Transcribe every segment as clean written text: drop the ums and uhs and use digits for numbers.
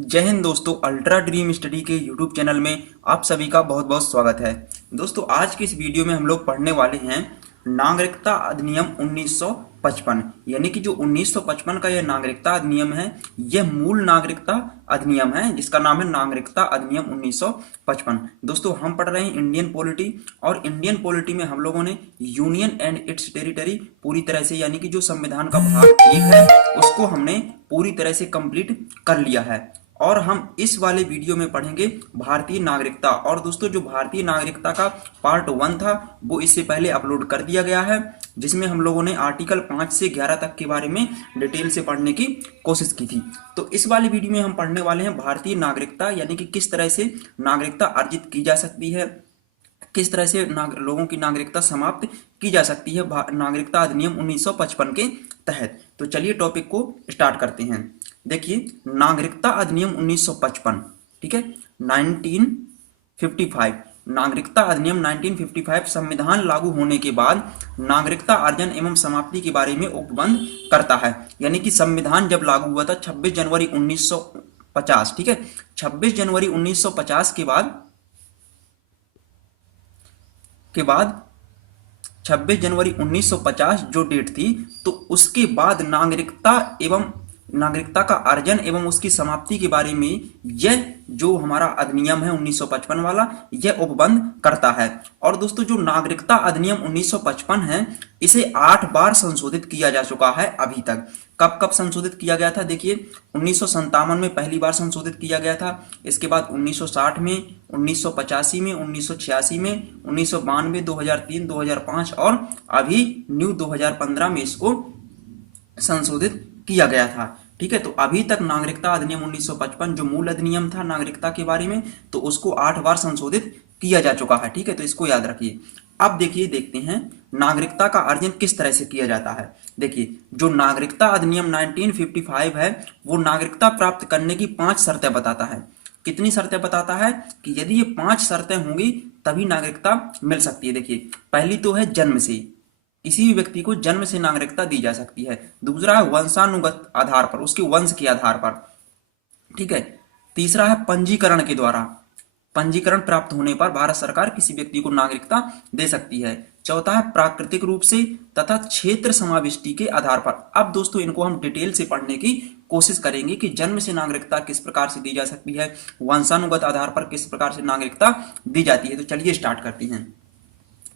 जय हिंद दोस्तों, ultra dream study के यूट्यूब चैनल में आप सभी का बहुत बहुत स्वागत है। दोस्तों, आज की इस वीडियो में हम लोग पढ़ने वाले हैं नागरिकता अधिनियम 1955। यानी कि जो 1955 का यह नागरिकता अधिनियम है, यह मूल नागरिकता अधिनियम है जिसका नाम है नागरिकता अधिनियम 1955। दोस्तों, हम पढ़ रहे हैं इंडियन पॉलिटी, और इंडियन पॉलिटी में हम लोगों ने यूनियन एंड इट्स टेरिटरी पूरी तरह से, यानी कि जो संविधान का भाग 1 है उसको हमने पूरी तरह से कंप्लीट कर लिया है। और हम इस वाले वीडियो में पढ़ेंगे भारतीय नागरिकता। और दोस्तों, जो भारतीय नागरिकता का पार्ट 1 था वो इससे पहले अपलोड कर दिया गया है, जिसमें हम लोगों ने आर्टिकल 5 से 11 तक के बारे में डिटेल से पढ़ने की कोशिश की थी। तो इस वाले वीडियो में हम पढ़ने वाले हैं भारतीय नागरिकता, यानी कि किस तरह से नागरिकता अर्जित की जा सकती है, किस तरह से लोगों की नागरिकता समाप्त की जा सकती है नागरिकता अधिनियम 1955 के तहत। तो चलिए टॉपिक को स्टार्ट करते हैं। देखिए, नागरिकता अधिनियम 1955, ठीक है, 1955 नागरिकता अधिनियम 1955 संविधान लागू होने के बाद नागरिकता अर्जन एवं समाप्ति के बारे में उपबंध करता है। यानी कि संविधान जब लागू हुआ था 26 जनवरी 1950, ठीक है, 26 जनवरी 1950 के बाद 26 जनवरी 1950 जो डेट थी, तो उसके बाद नागरिकता का अर्जन एवं उसकी समाप्ति के बारे में यह जो हमारा अधिनियम है 1955 वाला, यह उपबंध करता है। और दोस्तों, जो नागरिकता अधिनियम 1955 है, इसे 8 बार संशोधित किया जा चुका है अभी तक। कब कब संशोधित किया गया था? देखिए, 1957 में पहली बार संशोधित किया गया था, इसके बाद 1960 में, 1985 में, 1986 में, 1992, 2003, 2005 और अभी न्यू 2015 में इसको संशोधित किया गया था। ठीक है, तो अभी तक नागरिकता अधिनियम 1955 जो मूल अधिनियम था नागरिकता के बारे में, तो उसको 8 बार संशोधित किया जा चुका है। ठीक है, तो इसको याद रखिए। अब देखिए, देखते हैं नागरिकता का अर्जन किस तरह से किया जाता है। देखिए, जो नागरिकता अधिनियम 1955 है वो नागरिकता प्राप्त करने की 5 शर्तें बताता है। कितनी शर्तें बताता है? कि यदि ये 5 शर्तें होंगी तभी नागरिकता मिल सकती है। देखिए, पहली तो है जन्म से, किसी भी व्यक्ति को जन्म से नागरिकता दी जा सकती है। दूसरा है वंशानुगत आधार पर, उसके वंश के आधार पर। ठीक है, तीसरा है पंजीकरण के द्वारा, पंजीकरण प्राप्त होने पर भारत सरकार किसी व्यक्ति को नागरिकता दे सकती है। चौथा है प्राकृतिक रूप से तथा क्षेत्र समाविष्टि के आधार पर। अब दोस्तों, इनको हम डिटेल से पढ़ने की कोशिश करेंगे कि जन्म से नागरिकता किस प्रकार से दी जा सकती है, वंशानुगत आधार पर किस प्रकार से नागरिकता दी जाती है। तो चलिए स्टार्ट करते हैं।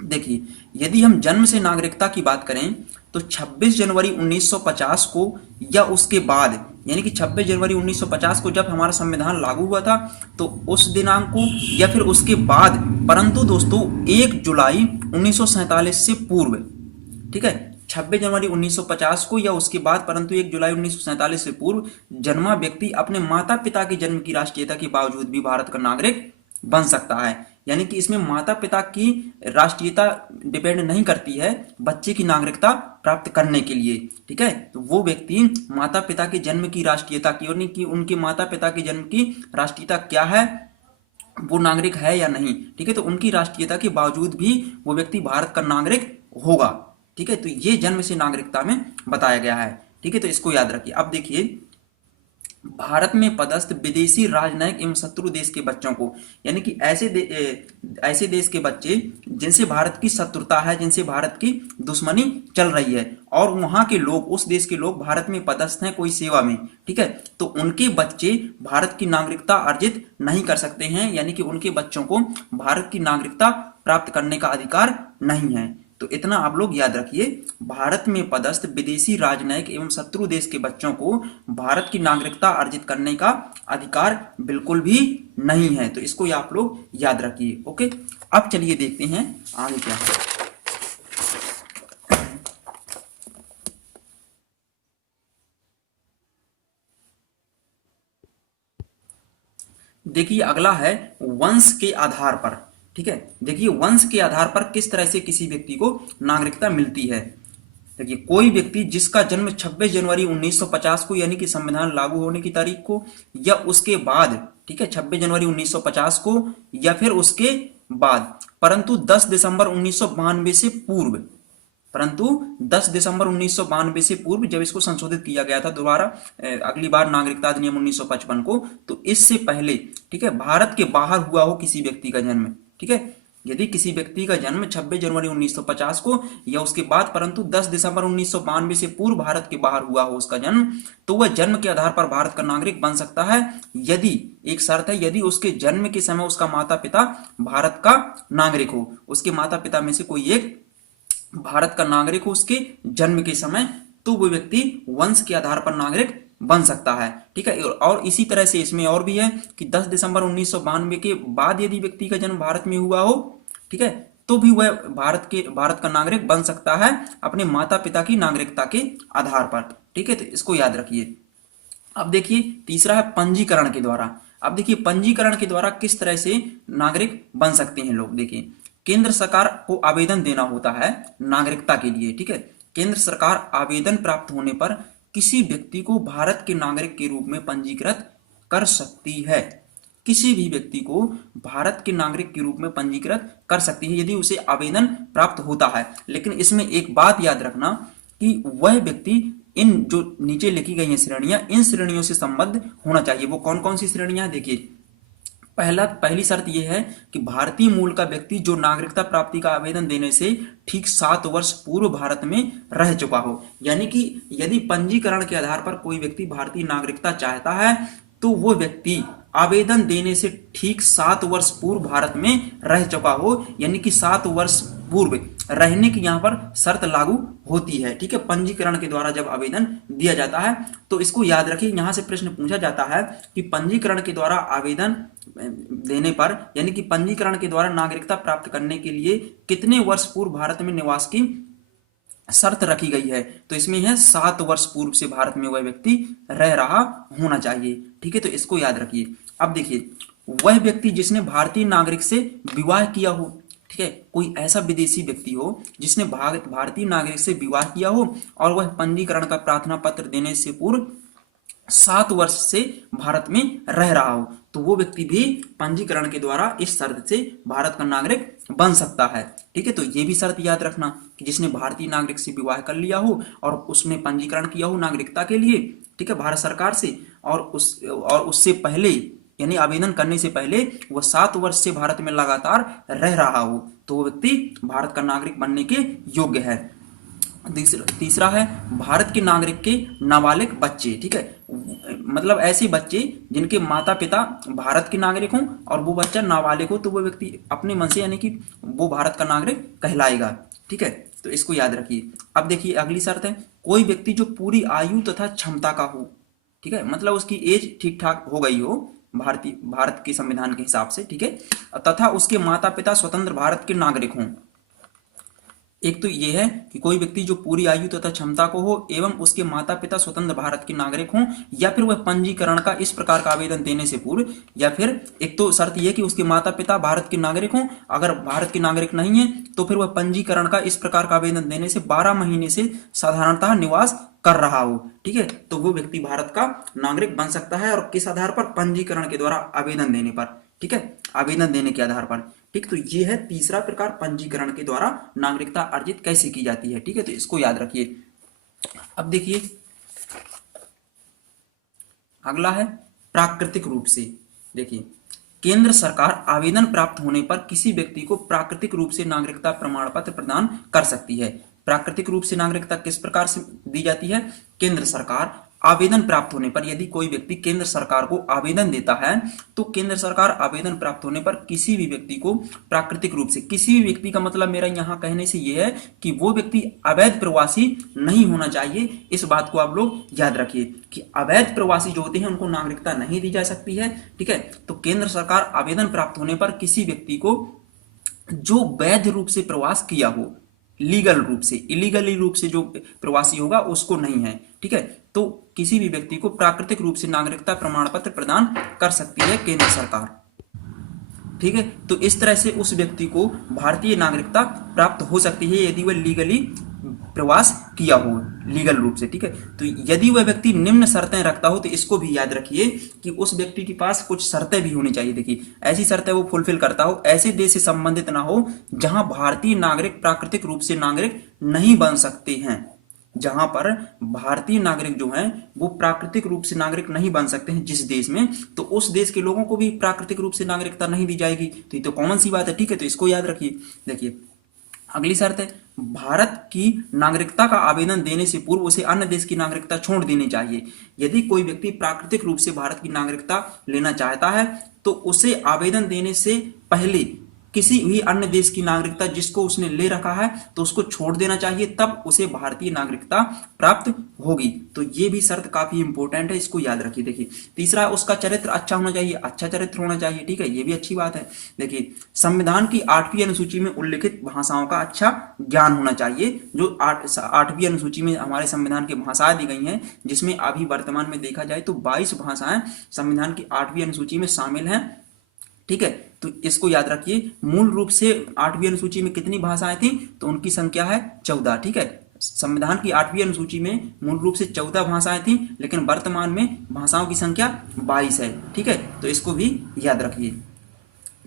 देखिए, यदि हम जन्म से नागरिकता की बात करें तो 26 जनवरी 1950 को या उसके बाद, यानी कि 26 जनवरी 1950 को जब हमारा संविधान लागू हुआ था तो उस दिनांक को या फिर उसके बाद, परंतु दोस्तों 1 जुलाई 1947 से पूर्व, ठीक है, 26 जनवरी 1950 को या उसके बाद परंतु 1 जुलाई 1947 से पूर्व जन्मा व्यक्ति अपने माता पिता के जन्म की राष्ट्रीयता के बावजूद भी भारत का नागरिक बन सकता है। यानी कि इसमें माता पिता की राष्ट्रीयता डिपेंड नहीं करती है बच्चे की नागरिकता प्राप्त करने के लिए। ठीक है, तो वो व्यक्ति माता पिता के जन्म की राष्ट्रीयता की, यानी कि उनके माता पिता के जन्म की राष्ट्रीयता क्या है, वो नागरिक है या नहीं, ठीक है, तो उनकी राष्ट्रीयता के बावजूद भी वो व्यक्ति भारत का नागरिक होगा। ठीक है, तो ये जन्म से नागरिकता में बताया गया है। ठीक है, तो इसको याद रखिए। अब देखिए, भारत में पदस्थ विदेशी राजनयिक एवं शत्रु देश के बच्चों को, यानी कि ऐसे देश के बच्चे जिनसे भारत की शत्रुता है, जिनसे भारत की दुश्मनी चल रही है, और वहां के लोग, उस देश के लोग भारत में पदस्थ हैं कोई सेवा में, ठीक है, तो उनके बच्चे भारत की नागरिकता अर्जित नहीं कर सकते हैं। यानी कि उनके बच्चों को भारत की नागरिकता प्राप्त करने का अधिकार नहीं है। तो इतना आप लोग याद रखिए, भारत में पदस्थ विदेशी राजनयिक एवं शत्रु देश के बच्चों को भारत की नागरिकता अर्जित करने का अधिकार बिल्कुल भी नहीं है। तो इसको आप लोग याद रखिए। ओके, अब चलिए देखते हैं आगे क्या है। देखिए, अगला है वंश के आधार पर। ठीक है, देखिए, वंश के आधार पर किस तरह से किसी व्यक्ति को नागरिकता मिलती है। देखिए, कोई व्यक्ति जिसका जन्म 26 जनवरी 1950 को, यानी कि संविधान लागू होने की तारीख को या उसके बाद, ठीक है, 26 जनवरी 1950 को या फिर उसके बाद, परंतु 10 दिसंबर 1992 से पूर्व, परंतु 10 दिसंबर 1992 से पूर्व जब इसको संशोधित किया गया था दोबारा अगली बार नागरिकता अधिनियम 1955 को, तो इससे पहले, ठीक है, भारत के बाहर हुआ हो किसी व्यक्ति का जन्म, ठीक है, यदि किसी व्यक्ति का जन्म 26 जनवरी 1950 को या उसके बाद परंतु 10 दिसंबर 1992 से पूर्व भारत के बाहर हुआ हो उसका जन्म, तो वह जन्म के आधार पर भारत का नागरिक बन सकता है यदि, एक शर्त है, यदि उसके जन्म के समय उसका माता पिता भारत का नागरिक हो, उसके माता पिता में से कोई एक भारत का नागरिक हो उसके जन्म के समय, तो वो व्यक्ति वंश के आधार पर नागरिक बन सकता है, ठीक है। और इसी तरह से इसमें और भी है कि 10 दिसंबर 1992 के बाद यदि व्यक्ति का जन्म भारत में हुआ हो, ठीक है, तो भी वह भारत का नागरिक बन सकता है अपने माता पिता की नागरिकता के आधार पर, ठीक है। तो इसको याद रखिए। अब देखिए तीसरा है पंजीकरण के द्वारा। अब देखिए पंजीकरण के द्वारा किस तरह से नागरिक बन सकते हैं लोग। देखिए केंद्र सरकार को आवेदन देना होता है नागरिकता के लिए, ठीक है। केंद्र सरकार आवेदन प्राप्त होने पर किसी व्यक्ति को भारत के नागरिक के रूप में पंजीकृत कर सकती है। किसी भी व्यक्ति को भारत के नागरिक के रूप में पंजीकृत कर सकती है यदि उसे आवेदन प्राप्त होता है। लेकिन इसमें एक बात याद रखना कि वह व्यक्ति इन जो नीचे लिखी गई हैं श्रेणियां, इन श्रेणियों से संबद्ध होना चाहिए। वो कौन कौन सी श्रेणियां हैं देखिए। पहली शर्त यह है कि भारतीय मूल का व्यक्ति जो नागरिकता प्राप्ति का आवेदन देने से ठीक 7 वर्ष पूर्व भारत में रह चुका हो। यानी कि यदि पंजीकरण के आधार पर कोई व्यक्ति भारतीय नागरिकता चाहता है तो वो व्यक्ति आवेदन देने से ठीक 7 वर्ष पूर्व भारत में रह चुका हो, यानी कि 7 वर्ष पूर्व रहने की यहाँ पर शर्त लागू होती है, ठीक है। पंजीकरण के द्वारा जब आवेदन दिया जाता है तो इसको याद रखिए। यहाँ से प्रश्न पूछा जाता है कि पंजीकरण के द्वारा आवेदन देने पर, यानी कि पंजीकरण के द्वारा नागरिकता प्राप्त करने के लिए कितने वर्ष पूर्व भारत में निवास की शर्त रखी गई है। तो इसमें है 7 वर्ष पूर्व से भारत में वह व्यक्ति रह रहा होना चाहिए, ठीक है। तो इसको याद रखिए। अब देखिए वह व्यक्ति जिसने भारतीय नागरिक से विवाह किया हो, ठीक है, कोई ऐसा विदेशी व्यक्ति हो जिसने भारतीय नागरिक से विवाह किया हो और वह पंजीकरण का प्रार्थना पत्र देने से पूर्व 7 वर्ष से भारत में रह रहा हो, तो वो व्यक्ति भी पंजीकरण के द्वारा इस शर्त से भारत का नागरिक बन सकता है, ठीक है। तो ये भी शर्त याद रखना कि जिसने भारतीय नागरिक से विवाह कर लिया हो और उसने पंजीकरण किया हो नागरिकता के लिए, ठीक है, भारत सरकार से, और उससे पहले यानी आवेदन करने से पहले वह 7 वर्ष से भारत में लगातार रह रहा हो, तो वो व्यक्ति भारत का नागरिक बनने के योग्य है। तीसरा है भारत के नागरिक के नाबालिग बच्चे, ठीक है, मतलब ऐसे बच्चे जिनके माता पिता भारत के नागरिक हों और वो बच्चा नाबालिग हो, तो वो व्यक्ति अपने मन से यानी कि वो भारत का नागरिक कहलाएगा, ठीक है। तो इसको याद रखिए। अब देखिए अगली शर्त है कोई व्यक्ति जो पूरी आयु तथा क्षमता का हो, ठीक है, मतलब उसकी एज ठीक ठाक हो गई हो भारत के संविधान के हिसाब से, ठीक है, तथा उसके माता पिता स्वतंत्र भारत के नागरिक हों। एक तो ये है कि कोई व्यक्ति जो पूरी आयु तथा क्षमता को हो एवं उसके माता पिता स्वतंत्र भारत के नागरिक हों, या फिर वह पंजीकरण का इस प्रकार का आवेदन देने से पूर्व, या फिर एक तो शर्त यह कि उसके माता पिता भारत के नागरिक हों, अगर भारत के नागरिक नहीं है तो फिर वह पंजीकरण का इस प्रकार का आवेदन देने से 12 महीने से साधारणतः निवास कर रहा हो, ठीक है, तो वो व्यक्ति भारत का नागरिक बन सकता है। और किस आधार पर? पंजीकरण के द्वारा आवेदन देने पर, ठीक है, आवेदन देने के आधार पर, ठीक। तो ये है तीसरा प्रकार पंजीकरण के द्वारा नागरिकता अर्जित कैसे की जाती है, ठीक है, तो इसको याद रखिए। अब देखिए अगला है प्राकृतिक रूप से। देखिए केंद्र सरकार आवेदन प्राप्त होने पर किसी व्यक्ति को प्राकृतिक रूप से नागरिकता प्रमाण पत्र प्रदान कर सकती है। प्राकृतिक रूप से नागरिकता किस प्रकार से दी जाती है? केंद्र सरकार आवेदन प्राप्त होने पर, यदि कोई व्यक्ति केंद्र सरकार को आवेदन देता है तो केंद्र सरकार आवेदन प्राप्त होने पर किसी भी व्यक्ति को प्राकृतिक रूप से, किसी भी व्यक्ति का मतलब मेरा यहाँ कहने से यह है कि वो व्यक्ति अवैध प्रवासी नहीं होना चाहिए। इस बात को आप लोग याद रखिए कि अवैध प्रवासी जो होते हैं उनको नागरिकता नहीं दी जा सकती है, ठीक है। तो केंद्र सरकार आवेदन प्राप्त होने पर किसी व्यक्ति को जो वैध रूप से प्रवास किया हो, लीगल रूप से, इलीगली रूप से जो प्रवासी होगा उसको नहीं है, ठीक है, तो किसी भी व्यक्ति को प्राकृतिक रूप से नागरिकता प्रमाण पत्र प्रदान कर सकती है केंद्र सरकार, ठीक है। तो इस तरह से उस व्यक्ति को भारतीय नागरिकता प्राप्त हो सकती है यदि वह लीगली प्रवास किया हो लीगल रूप से, ठीक है। तो यदि वह व्यक्ति निम्न शर्तें रखता हो तो इसको भी याद रखिए कि उस व्यक्ति के पास कुछ शर्तें भी होनी चाहिए। देखिए ऐसी शर्तें वो फुलफिल करता हो, ऐसे देश से संबंधित ना हो जहां भारतीय नागरिक प्राकृतिक रूप से नागरिक नहीं बन सकते हैं, जहां पर भारतीय नागरिक जो हैं वो प्राकृतिक रूप से नागरिक नहीं बन सकते हैं जिस देश में, तो उस देश के लोगों को भी प्राकृतिक रूप से नागरिकता नहीं दी जाएगी। तो ये तो कॉमन सी बात है, ठीक है। तो इसको याद रखिए। देखिए अगली शर्त है, भारत की नागरिकता का आवेदन देने से पूर्व उसे अन्य देश की नागरिकता छोड़ देनी चाहिए। यदि कोई व्यक्ति प्राकृतिक रूप से भारत की नागरिकता लेना चाहता है तो उसे आवेदन देने से पहले किसी भी अन्य देश की नागरिकता जिसको उसने ले रखा है तो उसको छोड़ देना चाहिए, तब उसे भारतीय नागरिकता प्राप्त होगी। तो ये भी शर्त काफी इंपॉर्टेंट है, इसको याद रखिए। देखिए तीसरा, उसका चरित्र अच्छा होना चाहिए, अच्छा चरित्र होना चाहिए, ठीक है, ये भी अच्छी बात है। देखिए संविधान की 8वीं अनुसूची में उल्लिखित भाषाओं का अच्छा ज्ञान होना चाहिए। जो 8वीं अनुसूची में हमारे संविधान की भाषाएं दी गई हैं, जिसमें अभी वर्तमान में देखा जाए तो 22 भाषाएं संविधान की 8वीं अनुसूची में शामिल हैं, ठीक है। तो इसको याद रखिए। मूल रूप से 8वीं अनुसूची में कितनी भाषाएं थी, तो उनकी संख्या है 14, ठीक है। संविधान की 8वीं अनुसूची में मूल रूप से 14 भाषाएं थी, लेकिन वर्तमान में भाषाओं की संख्या 22 है, ठीक है। तो इसको भी याद रखिए,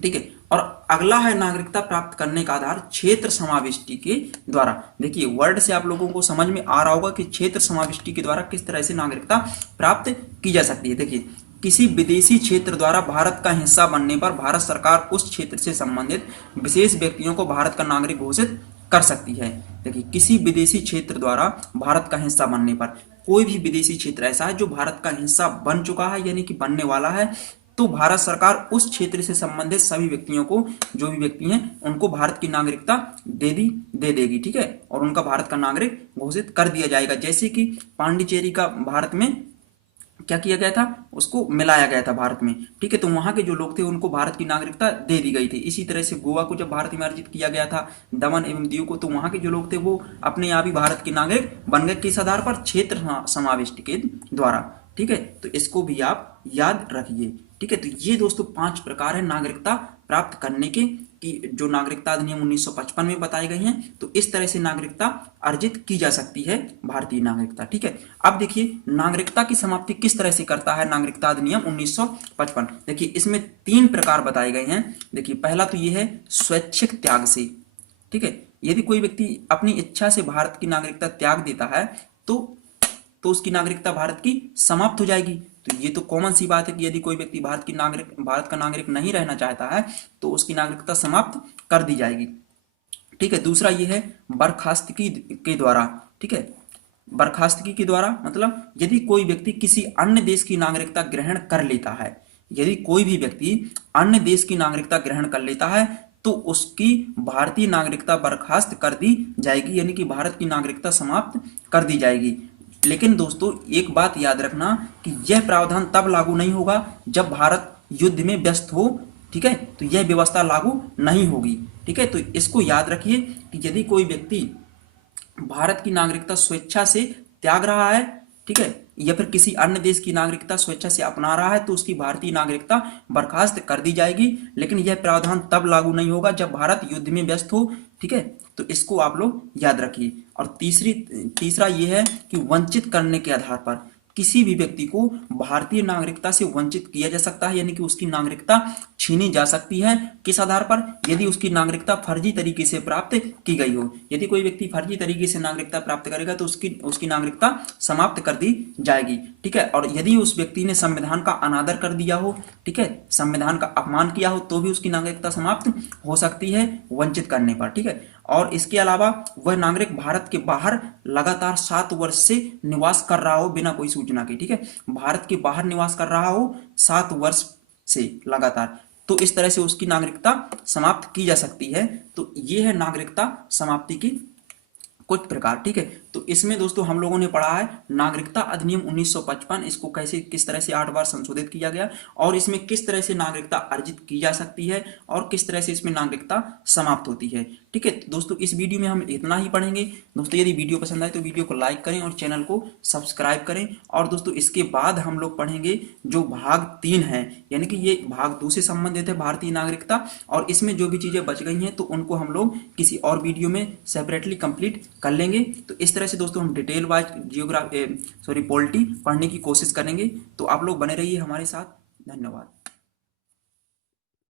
ठीक है। और अगला है नागरिकता प्राप्त करने का आधार क्षेत्र समाविष्टि के द्वारा। देखिए वर्ड से आप लोगों को समझ में आ रहा होगा कि क्षेत्र समाविष्टि के द्वारा किस तरह से नागरिकता प्राप्त की जा सकती है। देखिए किसी विदेशी क्षेत्र द्वारा भारत का हिस्सा बनने पर भारत सरकार उस क्षेत्र से संबंधित विशेष व्यक्तियों को भारत का नागरिक घोषित कर सकती है। देखिए किसी विदेशी क्षेत्र द्वारा भारत का हिस्सा बनने पर, कोई भी विदेशी क्षेत्र ऐसा है जो भारत का हिस्सा बन चुका है यानी कि बनने वाला है, तो भारत सरकार उस क्षेत्र से संबंधित सभी व्यक्तियों को, जो भी व्यक्ति हैं उनको भारत की नागरिकता दे देगी, ठीक है, और उनका भारत का नागरिक घोषित कर दिया जाएगा। जैसे कि पांडिचेरी का भारत में क्या किया गया था, उसको मिलाया गया था भारत में, ठीक है। तो वहां के जो लोग थे उनको भारत की नागरिकता दे दी गई थी। इसी तरह से गोवा को जब भारत में अर्जित किया गया था, दमन एवं दीव को, तो वहां के जो लोग थे वो अपने आप ही भारत के नागरिक बन गए। किस आधार पर, क्षेत्र समाविष्टि के द्वारा, ठीक है। तो इसको भी आप याद रखिए, ठीक है। तो ये दोस्तों 5 प्रकार है नागरिकता प्राप्त करने के, कि जो नागरिकता अधिनियम 1955 में बताई गई हैं। तो इस तरह से नागरिकता अर्जित की जा सकती है, भारतीय नागरिकता, ठीक है। अब देखिए नागरिकता की समाप्ति किस तरह से करता है नागरिकता अधिनियम 1955। देखिए इसमें 3 प्रकार बताए गए हैं। देखिए पहला तो ये है स्वैच्छिक त्याग से, ठीक है। यदि कोई व्यक्ति अपनी इच्छा से भारत की नागरिकता त्याग देता है तो उसकी नागरिकता भारत की समाप्त हो जाएगी। तो ये तो कॉमन सी बात है कि यदि कोई व्यक्ति भारत का नागरिक नहीं रहना चाहता है तो उसकी नागरिकता समाप्त कर दी जाएगी, ठीक है। दूसरा ये है बर्खास्तगी के द्वारा, ठीक है। बर्खास्तगी के द्वारा मतलब यदि कोई व्यक्ति किसी अन्य देश की नागरिकता ग्रहण कर लेता है, यदि कोई भी व्यक्ति अन्य देश की नागरिकता ग्रहण कर लेता है तो उसकी भारतीय नागरिकता बर्खास्त कर दी जाएगी, यानी कि भारत की नागरिकता समाप्त कर दी जाएगी। लेकिन दोस्तों एक बात याद रखना कि यह प्रावधान तब लागू नहीं होगा जब भारत युद्ध में व्यस्त हो, ठीक है। तो यह व्यवस्था लागू नहीं होगी, ठीक है। तो इसको याद रखिए कि यदि कोई व्यक्ति भारत की नागरिकता स्वेच्छा से त्याग रहा है, ठीक है, या फिर किसी अन्य देश की नागरिकता स्वेच्छा से अपना रहा है तो उसकी भारतीय नागरिकता बर्खास्त कर दी जाएगी। लेकिन यह प्रावधान तब लागू नहीं होगा जब भारत युद्ध में व्यस्त हो, ठीक है। तो इसको आप लोग याद रखिए। और तीसरा यह है कि वंचित करने के आधार पर किसी भी व्यक्ति को भारतीय नागरिकता से वंचित किया जा सकता है, यानी कि उसकी नागरिकता छीनी जा सकती है। किस आधार पर, यदि उसकी नागरिकता फर्जी तरीके से प्राप्त की गई हो। यदि कोई व्यक्ति फर्जी तरीके से नागरिकता प्राप्त करेगा तो उसकी नागरिकता समाप्त कर दी जाएगी, ठीक है। और यदि उस व्यक्ति ने संविधान का अनादर कर दिया हो, ठीक है, संविधान का अपमान किया हो, तो भी उसकी नागरिकता समाप्त हो सकती है वंचित करने पर, ठीक है। और इसके अलावा वह नागरिक भारत के बाहर लगातार 7 वर्ष से निवास कर रहा हो बिना कोई सूचना के, ठीक है, भारत के बाहर निवास कर रहा हो 7 वर्ष से लगातार, तो इस तरह से उसकी नागरिकता समाप्त की जा सकती है। तो ये है नागरिकता समाप्ति की कुछ प्रकार, ठीक है। तो इसमें दोस्तों हम लोगों ने पढ़ा है नागरिकता अधिनियम 1955, इसको कैसे किस तरह से 8 बार संशोधित किया गया और इसमें किस तरह से नागरिकता अर्जित की जा सकती है और किस तरह से इसमें नागरिकता समाप्त होती है। ठीक है, तो दोस्तों इस वीडियो में हम इतना ही पढ़ेंगे। दोस्तों यदि वीडियो पसंद आए तो वीडियो को लाइक करें और चैनल को सब्सक्राइब करें। और दोस्तों इसके बाद हम लोग पढ़ेंगे जो भाग 3 है, यानी कि ये भाग 2 से संबंधित है भारतीय नागरिकता, और इसमें जो भी चीजें बच गई हैं तो उनको हम लोग किसी और वीडियो में सेपरेटली कंप्लीट कर लेंगे। तो इस तरह से दोस्तों हम डिटेल वाइज जियोग्राफी पॉलिटी पढ़ने की कोशिश करेंगे। तो आप लोग बने रहिए हमारे साथ। धन्यवाद।